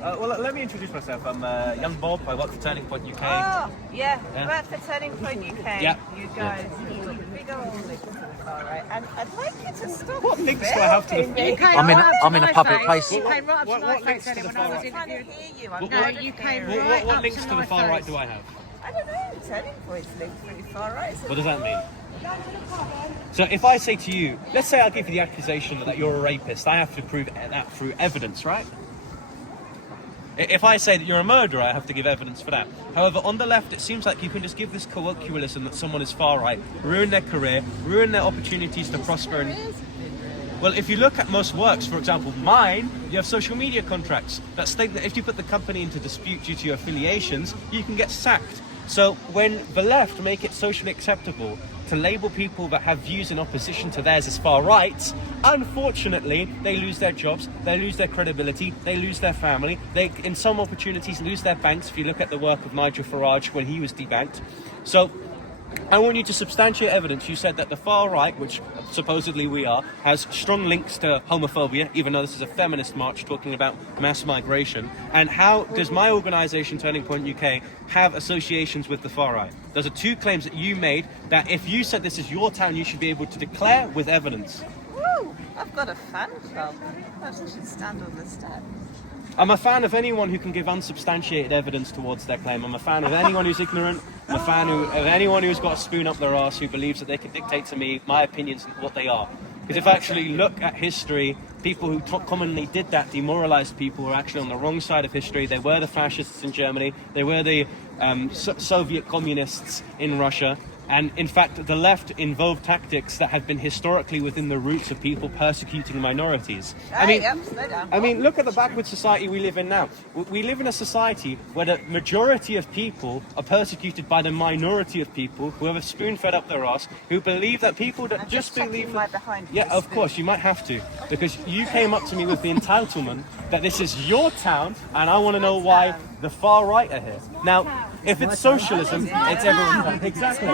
Well, let me introduce myself. I'm young Bob. I work for Turning Point UK. Oh, yeah. You work for Turning Point UK. Yeah. You guys, you got big old links to the far right. And I'd like you to stop. What links do I have to the? I'm in a public place. You came right up to my What links face to the when far I was right? I'm trying to interviewed. hear you. I'm No, not you came hearing. right What up links to to the my far right face. do I have? I don't know. Turning Point's linked pretty far right. What does that mean? So if I say to you, let's say I give you the accusation that you're a rapist, I have to prove that through evidence, right? If I say that you're a murderer, I have to give evidence for that. However, on the left, it seems like you can just give this colloquialism that someone is far right, ruin their career, ruin their opportunities to prosper. Well, if you look at most works, for example, mine, you have social media contracts that state that if you put the company into dispute due to your affiliations, you can get sacked. So when the left make it socially acceptable to label people that have views in opposition to theirs as far right, unfortunately, they lose their jobs, they lose their credibility, they lose their family, they, in some opportunities, lose their banks, if you look at the work of Nigel Farage when he was debanked. So I want you to substantiate evidence. You said that the far right, which supposedly we are, has strong links to homophobia, even though this is a feminist march talking about mass migration. And how does my organisation, Turning Point UK, have associations with the far right? Those are two claims that you made that if you said this is your town, you should be able to declare with evidence. Woo! I've got a fan club. Perhaps I should stand on the steps. I'm a fan of anyone who can give unsubstantiated evidence towards their claim. I'm a fan of anyone who's ignorant. I'm a fan of anyone who's got a spoon up their arse who believes that they can dictate to me my opinions and what they are. Because if I actually look at history, people who commonly did that, demoralized people, were actually on the wrong side of history. They were the fascists in Germany. They were the Soviet communists in Russia. And in fact, the left invoked tactics that have been historically within the roots of people persecuting minorities. I mean, look at the backward society we live in now. We live in a society where the majority of people are persecuted by the minority of people who have a spoon fed up their ass, who believe that people that just believe. Yeah, of course, you might have to, because you came up to me with the entitlement that this is your town, and I want to know why the far right are here. Now, if it's socialism, it's everyone's town. Exactly.